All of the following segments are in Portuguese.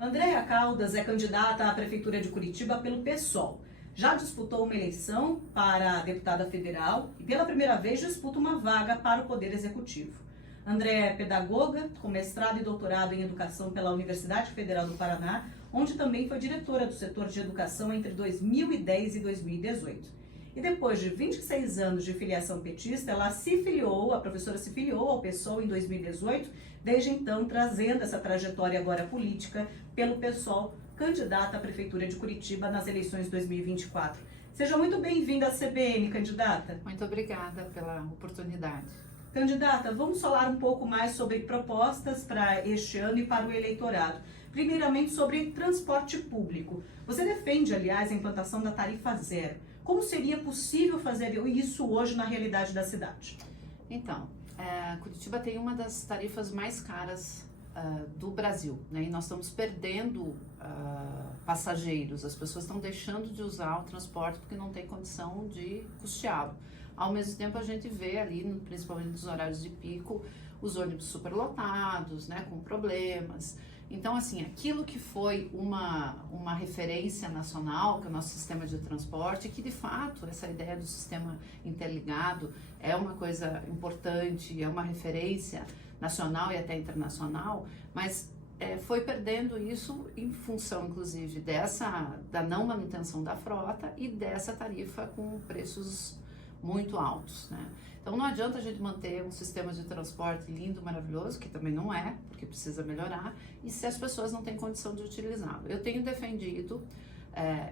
Andréa Caldas é candidata à Prefeitura de Curitiba pelo PSOL. Já disputou uma eleição para deputada federal e pela primeira vez disputa uma vaga para o Poder Executivo. Andréa é pedagoga, com mestrado e doutorado em educação pela Universidade Federal do Paraná, onde também foi diretora do setor de educação entre 2010 e 2018. E depois de 26 anos de filiação petista, a professora se filiou ao PSOL em 2018, desde então trazendo essa trajetória agora política pelo PSOL, candidata à Prefeitura de Curitiba nas eleições de 2024. Seja muito bem-vinda à CBN, candidata. Muito obrigada pela oportunidade. Candidata, vamos falar um pouco mais sobre propostas para este ano e para o eleitorado. Primeiramente, sobre transporte público. Você defende, aliás, a implantação da tarifa zero. Como seria possível fazer isso hoje na realidade da cidade? Então, Curitiba tem uma das tarifas mais caras do Brasil, né? E nós estamos perdendo passageiros, as pessoas estão deixando de usar o transporte porque não tem condição de custeá-lo. Ao mesmo tempo, a gente vê ali, principalmente nos horários de pico, os ônibus superlotados, né, com problemas. Então, assim, aquilo que foi uma referência nacional, que é o nosso sistema de transporte, que de fato essa ideia do sistema interligado é uma coisa importante, é uma referência nacional e até internacional, mas foi perdendo isso em função, inclusive, da não manutenção da frota e dessa tarifa com preços muito altos, né? Então não adianta a gente manter um sistema de transporte lindo, maravilhoso, que também não é, porque precisa melhorar, e se as pessoas não têm condição de utilizá-lo. Eu tenho defendido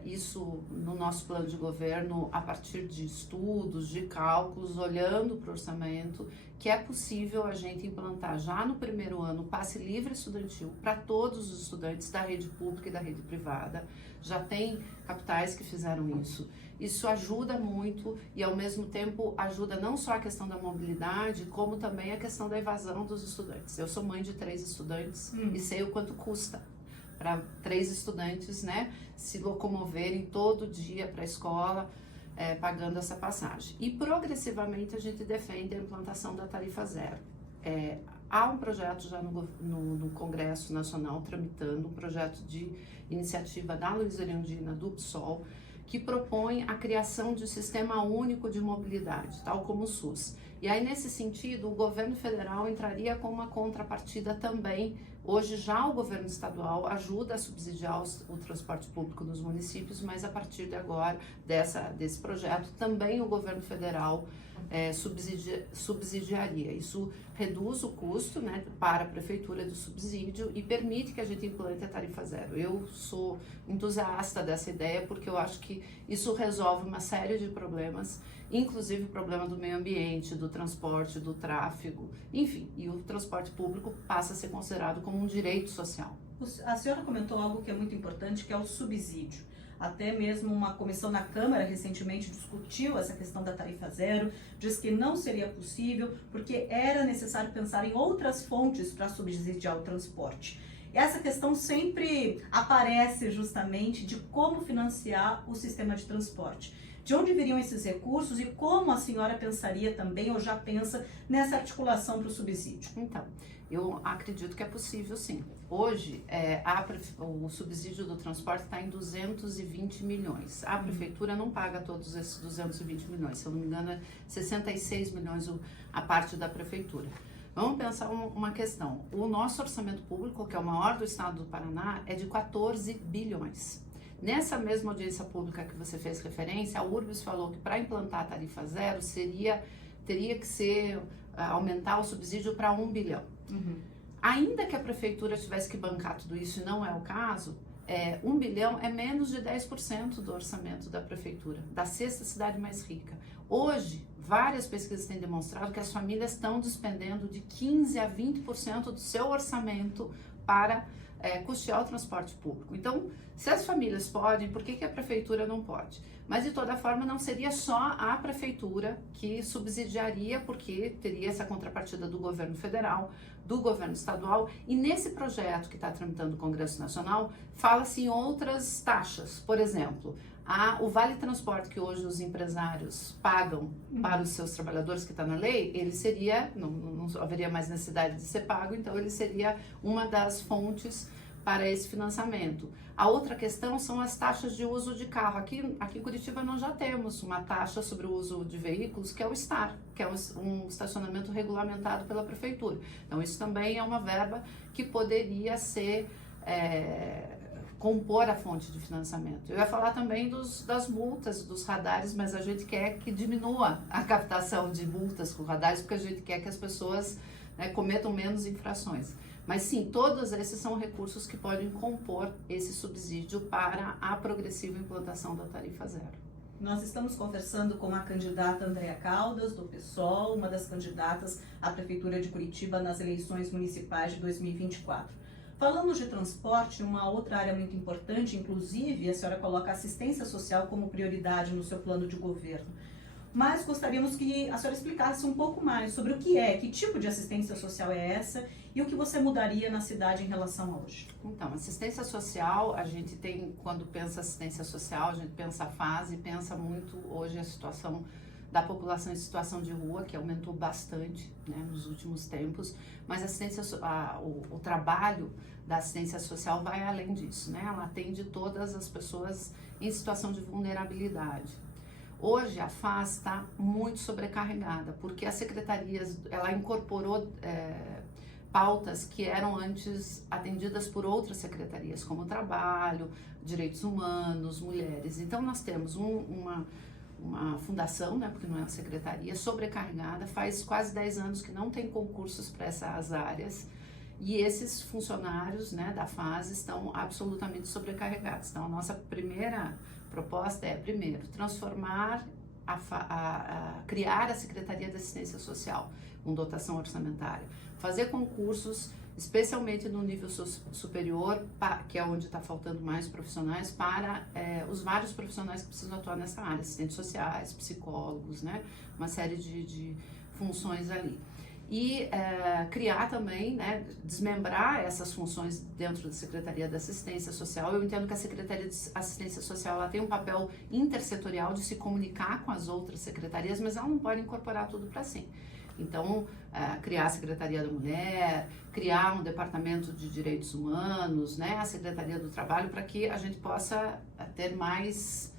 isso no nosso plano de governo a partir de estudos, de cálculos, olhando para o orçamento, que é possível a gente implantar já no primeiro ano o passe livre estudantil para todos os estudantes da rede pública e da rede privada. Já tem capitais que fizeram isso. Isso ajuda muito e, ao mesmo tempo, ajuda não só a questão da mobilidade, como também a questão da evasão dos estudantes. Eu sou mãe de 3 estudantes e sei o quanto custa para 3 estudantes, né, se locomoverem todo dia para a escola, pagando essa passagem. E progressivamente a gente defende a implantação da tarifa zero. Há um projeto já no Congresso Nacional tramitando, um projeto de iniciativa da Luiza Erundina, do PSOL, que propõe a criação de um sistema único de mobilidade, tal como o SUS. E aí, nesse sentido, o governo federal entraria com uma contrapartida também. Hoje já o governo estadual ajuda a subsidiar o transporte público nos municípios, mas a partir de agora, desse projeto, também o governo federal subsidiaria. Isso reduz o custo, né, para a prefeitura do subsídio e permite que a gente implante a tarifa zero. Eu sou entusiasta dessa ideia porque eu acho que isso resolve uma série de problemas, inclusive o problema do meio ambiente, do transporte, do tráfego, enfim, e o transporte público passa a ser considerado como um direito social. A senhora comentou algo que é muito importante, que é o subsídio. Até mesmo uma comissão na Câmara recentemente discutiu essa questão da tarifa zero, diz que não seria possível porque era necessário pensar em outras fontes para subsidiar o transporte. E essa questão sempre aparece justamente de como financiar o sistema de transporte. De onde viriam esses recursos e como a senhora pensaria também, ou já pensa, nessa articulação para o subsídio? Então, eu acredito que é possível, sim. Hoje, o subsídio do transporte está em 220 milhões. A prefeitura não paga todos esses 220 milhões. Se eu não me engano, é 66 milhões a parte da prefeitura. Vamos pensar uma questão. O nosso orçamento público, que é o maior do estado do Paraná, é de 14 bilhões. Nessa mesma audiência pública que você fez referência, a URBS falou que para implantar a tarifa zero teria que ser aumentar o subsídio para 1 bilhão. Ainda que a prefeitura tivesse que bancar tudo isso, e não é o caso, 1 bilhão é menos de 10% do orçamento da prefeitura, da sexta cidade mais rica. Hoje, várias pesquisas têm demonstrado que as famílias estão despendendo de 15% a 20% do seu orçamento para custear o transporte público. Então, se as famílias podem, por que a prefeitura não pode? Mas, de toda forma, não seria só a prefeitura que subsidiaria, porque teria essa contrapartida do governo federal, do governo estadual, e nesse projeto que está tramitando o Congresso Nacional, fala-se em outras taxas. Por exemplo, o Vale Transporte que hoje os empresários pagam para os seus trabalhadores, que está na lei, ele seria, não haveria mais necessidade de ser pago, então ele seria uma das fontes para esse financiamento. A outra questão são as taxas de uso de carro. Aqui em Curitiba nós já temos uma taxa sobre o uso de veículos, que é o STAR, que é um estacionamento regulamentado pela prefeitura. Então isso também é uma verba que poderia ser compor a fonte de financiamento. Eu ia falar também das multas, dos radares, mas a gente quer que diminua a captação de multas com radares, porque a gente quer que as pessoas, né, cometam menos infrações. Mas sim, todos esses são recursos que podem compor esse subsídio para a progressiva implantação da tarifa zero. Nós estamos conversando com a candidata Andréa Caldas, do PSOL, uma das candidatas à Prefeitura de Curitiba nas eleições municipais de 2024. Falamos de transporte, uma outra área muito importante, inclusive a senhora coloca a assistência social como prioridade no seu plano de governo. Mas gostaríamos que a senhora explicasse um pouco mais sobre o que é, que tipo de assistência social é essa e o que você mudaria na cidade em relação a hoje. Então, assistência social, a gente tem, quando pensa assistência social, a gente pensa a fase, pensa muito hoje a situação da população em situação de rua, que aumentou bastante, né, nos últimos tempos, mas o trabalho da assistência social vai além disso, né? Ela atende todas as pessoas em situação de vulnerabilidade. Hoje a FAS está muito sobrecarregada, porque as secretarias, ela incorporou pautas que eram antes atendidas por outras secretarias, como trabalho, direitos humanos, mulheres. Então nós temos uma fundação, né, porque não é uma secretaria, sobrecarregada, faz quase 10 anos que não tem concursos para essas áreas, e esses funcionários, né, da FAS estão absolutamente sobrecarregados. Então a nossa primeira proposta é, primeiro, transformar, criar a Secretaria de Assistência Social com dotação orçamentária, fazer concursos, especialmente no nível superior, que é onde está faltando mais profissionais, para os vários profissionais que precisam atuar nessa área, assistentes sociais, psicólogos, né, uma série de funções ali. E criar também, né, desmembrar essas funções dentro da Secretaria de Assistência Social. Eu entendo que a Secretaria de Assistência Social ela tem um papel intersetorial de se comunicar com as outras secretarias, mas ela não pode incorporar tudo para si. Então, criar a Secretaria da Mulher, criar um Departamento de Direitos Humanos, né, a Secretaria do Trabalho, para que a gente possa ter mais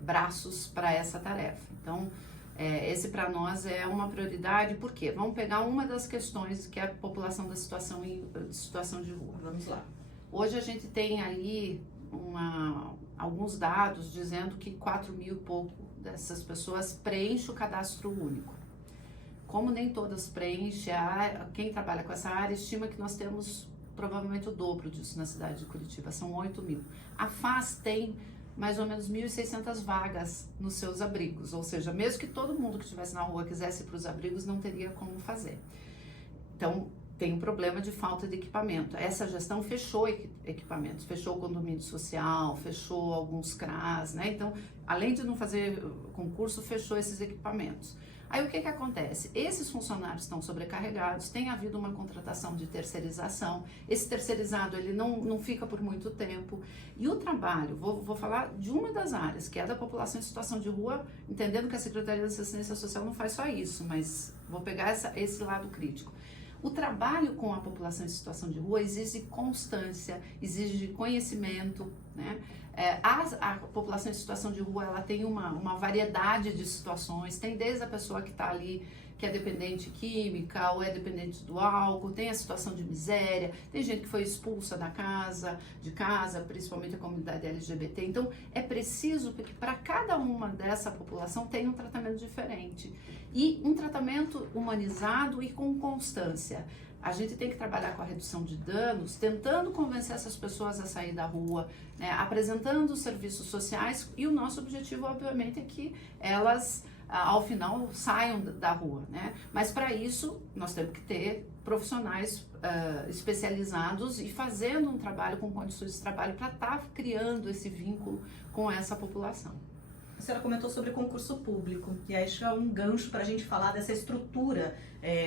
braços para essa tarefa. Então, esse para nós é uma prioridade, porque vamos pegar uma das questões que é a população da situação de rua. Vamos lá. Hoje a gente tem ali alguns dados dizendo que 4.000 e pouco dessas pessoas preenchem o cadastro único. Como nem todas preenchem, quem trabalha com essa área estima que nós temos provavelmente o dobro disso na cidade de Curitiba, são 8.000. A FAS tem mais ou menos 1.600 vagas nos seus abrigos, ou seja, mesmo que todo mundo que estivesse na rua quisesse ir para os abrigos, não teria como fazer. Então, tem um problema de falta de equipamento. Essa gestão fechou equipamentos, fechou o condomínio social, fechou alguns CRAS, né? Então, além de não fazer concurso, fechou esses equipamentos. Aí o que acontece? Esses funcionários estão sobrecarregados, tem havido uma contratação de terceirização, esse terceirizado ele não fica por muito tempo, e o trabalho, vou falar de uma das áreas, que é da população em situação de rua, entendendo que a Secretaria de Assistência Social não faz só isso, mas vou pegar esse lado crítico. O trabalho com a população em situação de rua exige constância, exige conhecimento, né? A população em situação de rua ela tem uma variedade de situações, tem desde a pessoa que está ali, que é dependente química ou é dependente do álcool, tem a situação de miséria, tem gente que foi expulsa de casa, principalmente a comunidade LGBT. Então, é preciso que para cada uma dessa população tenha um tratamento diferente e um tratamento humanizado e com constância. A gente tem que trabalhar com a redução de danos, tentando convencer essas pessoas a sair da rua, né, apresentando os serviços sociais, e o nosso objetivo, obviamente, é que elas, ao final, saiam da rua, né? Mas para isso, nós temos que ter profissionais especializados e fazendo um trabalho com condições de trabalho para estar criando esse vínculo com essa população. A senhora comentou sobre concurso público, e aí é um gancho para a gente falar dessa estrutura,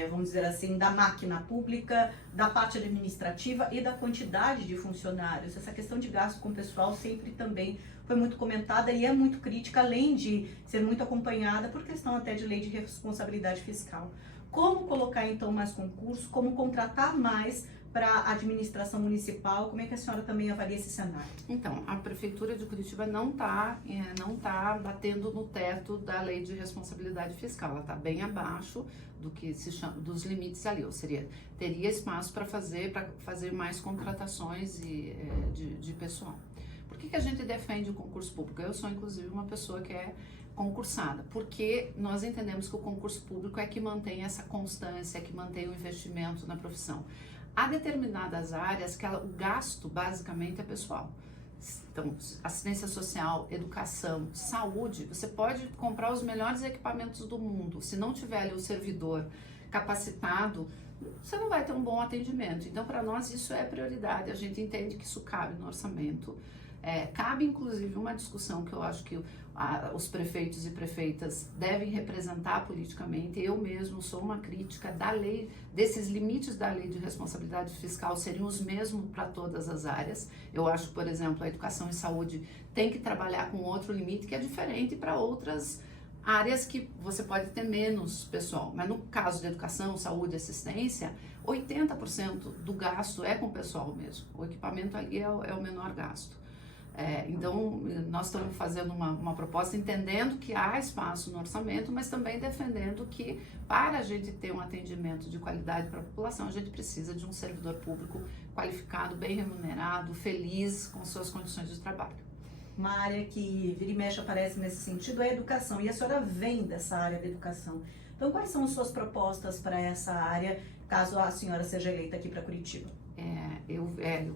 vamos dizer assim, da máquina pública, da parte administrativa e da quantidade de funcionários. Essa questão de gasto com o pessoal sempre também foi muito comentada e é muito crítica, além de ser muito acompanhada por questão até de lei de responsabilidade fiscal. Como colocar então mais concursos, como contratar mais para a administração municipal? Como é que a senhora também avalia esse cenário? Então, a Prefeitura de Curitiba não tá batendo no teto da Lei de Responsabilidade Fiscal, ela está bem abaixo do que se chama, dos limites ali, ou seria, teria espaço para fazer mais contratações de pessoal. Por que a gente defende o concurso público? Eu sou, inclusive, uma pessoa que é concursada, porque nós entendemos que o concurso público é que mantém essa constância, é que mantém o investimento na profissão. Há determinadas áreas que o gasto, basicamente, é pessoal. Então, assistência social, educação, saúde, você pode comprar os melhores equipamentos do mundo. Se não tiver ali o servidor capacitado, você não vai ter um bom atendimento. Então, para nós, isso é prioridade. A gente entende que isso cabe no orçamento. Cabe, inclusive, uma discussão que eu acho que os prefeitos e prefeitas devem representar politicamente. Eu mesmo sou uma crítica da lei, desses limites da lei de responsabilidade fiscal seriam os mesmos para todas as áreas. Eu acho, por exemplo, a educação e saúde tem que trabalhar com outro limite que é diferente para outras áreas que você pode ter menos pessoal. Mas no caso de educação, saúde e assistência, 80% do gasto é com o pessoal mesmo. O equipamento ali é o menor gasto. Então, nós estamos fazendo uma proposta entendendo que há espaço no orçamento, mas também defendendo que para a gente ter um atendimento de qualidade para a população, a gente precisa de um servidor público qualificado, bem remunerado, feliz com suas condições de trabalho. Uma área que vira e mexe aparece nesse sentido é a educação, e a senhora vem dessa área da educação. Então, quais são as suas propostas para essa área, caso a senhora seja eleita aqui para Curitiba? Eu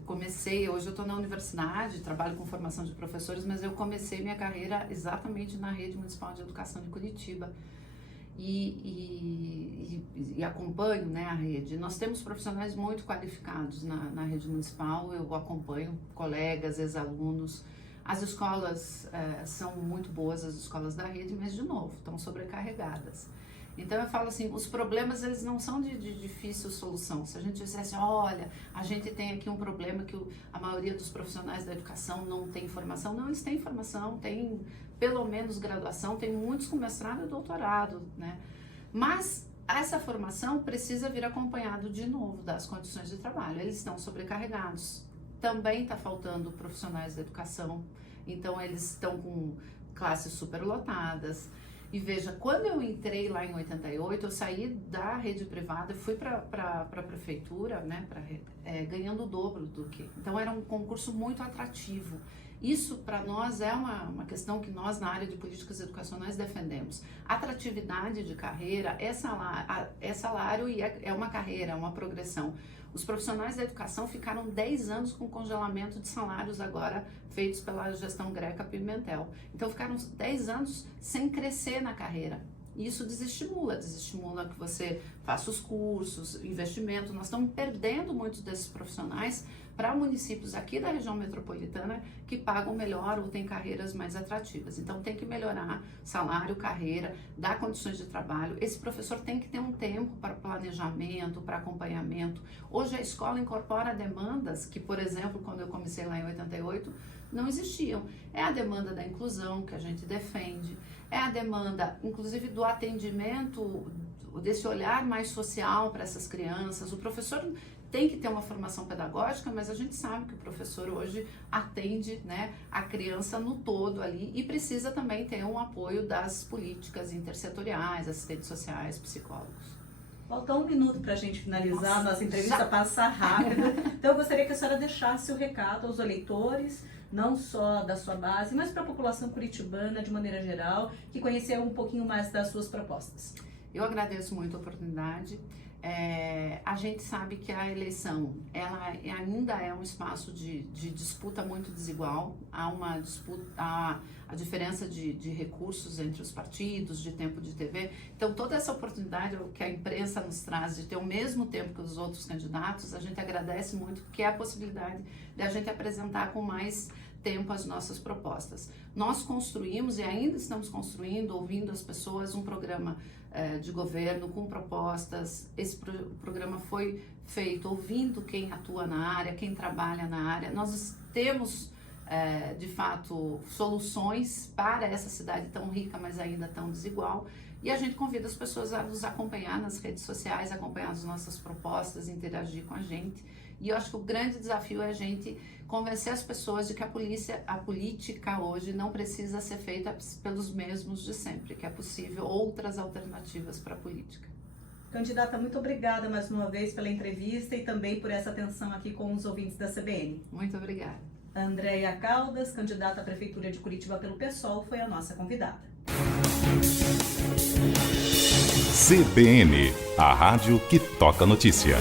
comecei, hoje eu estou na universidade, trabalho com formação de professores, mas eu comecei minha carreira exatamente na Rede Municipal de Educação de Curitiba e acompanho, né, a rede. Nós temos profissionais muito qualificados na rede municipal, eu acompanho colegas, ex-alunos. As escolas são muito boas, as escolas da rede, mas, de novo, estão sobrecarregadas. Então eu falo assim, os problemas eles não são de difícil solução. Se a gente dissesse, olha, a gente tem aqui um problema que a maioria dos profissionais da educação não tem formação. Não, eles têm formação, têm pelo menos graduação, tem muitos com mestrado e doutorado, né? Mas essa formação precisa vir acompanhado de novo das condições de trabalho. Eles estão sobrecarregados. Também está faltando profissionais da educação, então eles estão com classes superlotadas. E veja, quando eu entrei lá em 88, eu saí da rede privada, fui para a prefeitura, né, ganhando o dobro do que. Então era um concurso muito atrativo. Isso para nós é uma questão que nós na área de políticas educacionais defendemos. Atratividade de carreira é salário e é uma carreira, é uma progressão. Os profissionais da educação ficaram 10 anos com congelamento de salários agora feitos pela gestão Greca Pimentel. Então ficaram 10 anos sem crescer na carreira. E isso desestimula que você faça os cursos, investimento. Nós estamos perdendo muitos desses profissionais para municípios aqui da região metropolitana que pagam melhor ou têm carreiras mais atrativas. Então tem que melhorar salário, carreira, dar condições de trabalho. Esse professor tem que ter um tempo para planejamento, para acompanhamento. Hoje a escola incorpora demandas que, por exemplo, quando eu comecei lá em 88, não existiam. É a demanda da inclusão que a gente defende, é a demanda, inclusive, do atendimento, desse olhar mais social para essas crianças. O professor tem que ter uma formação pedagógica, mas a gente sabe que o professor hoje atende, né, a criança no todo ali e precisa também ter um apoio das políticas intersetoriais, assistentes sociais, psicólogos. Falta um minuto para a gente finalizar a nossa entrevista, passar rápido. Então eu gostaria que a senhora deixasse o recado aos eleitores, não só da sua base, mas para a população curitibana de maneira geral, que conhecer um pouquinho mais das suas propostas. Eu agradeço muito a oportunidade. A gente sabe que a eleição ela ainda é um espaço de disputa muito desigual. Há uma disputa, a diferença de recursos entre os partidos, de tempo de TV. Então, toda essa oportunidade que a imprensa nos traz de ter o mesmo tempo que os outros candidatos, a gente agradece muito, porque é a possibilidade de a gente apresentar com mais tempo as nossas propostas. Nós construímos e ainda estamos construindo, ouvindo as pessoas, um programa de governo com propostas. Esse programa foi feito ouvindo quem atua na área, quem trabalha na área. Nós temos, de fato, soluções para essa cidade tão rica, mas ainda tão desigual. E a gente convida as pessoas a nos acompanhar nas redes sociais, acompanhar as nossas propostas, interagir com a gente. E eu acho que o grande desafio é a gente convencer as pessoas de que a política hoje não precisa ser feita pelos mesmos de sempre, que é possível outras alternativas para a política. Candidata, muito obrigada mais uma vez pela entrevista e também por essa atenção aqui com os ouvintes da CBN. Muito obrigada. Andréia Caldas, candidata à Prefeitura de Curitiba pelo PSOL, foi a nossa convidada. CBN, a rádio que toca notícia.